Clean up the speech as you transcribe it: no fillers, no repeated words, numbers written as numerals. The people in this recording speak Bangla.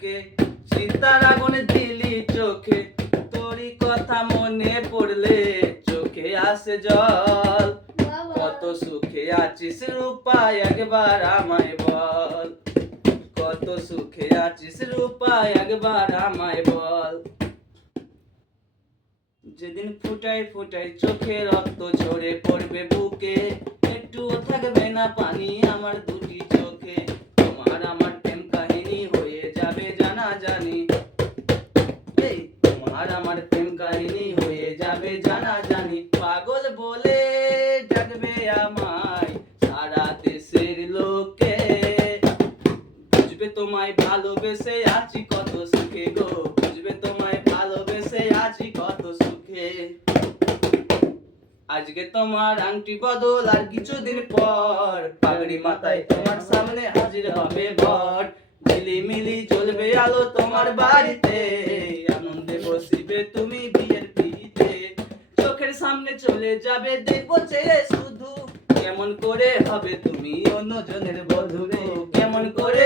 বুকে, চিন্তার আগুন দিলি চোখে, তোরই কথা মনে পড়লে চোখে আসে জল। কত সুখে আছিস রূপা একবার আমায় বল, কত সুখে আছিস রূপা একবার আমায় বল। যেদিন ফুটাই ফুটাই চোখে রক্ত ঝরে পড়বে বুকে, একটুও থাকবে না পানি আমার দুটি চোখে, তোমার আমার প্রেম কাহিনী হয়ে যাবে জানা জানি। এই তোমার আমার প্রেম কাহিনী হয়ে যাবে জানা জানি। পাগল বলে ডাকবে আমায় সারা দেশের লোকে, বুঝবে তোমায় ভালোবেসে আছি কত সুখে গো, বুঝবে তোমায় ভালোবেসে আছি কত সুখে। আজকে তোমার আংটি বদল আর কিছুদিন পর, পাগড়ি মাথায় তোমার সামনে হাজির হবে বর। ঝিলিমিলি জ্বলবে আলো তোমার বাড়িতে, আনন্দে বসিবে তুমি বিয়ের পিড়িতে। চোখের সামনে চলে যাবে দেখবো চেয়ে শুধু, কেমন করে হবে তুমি অন্যজনের বধূ গো, কেমন করে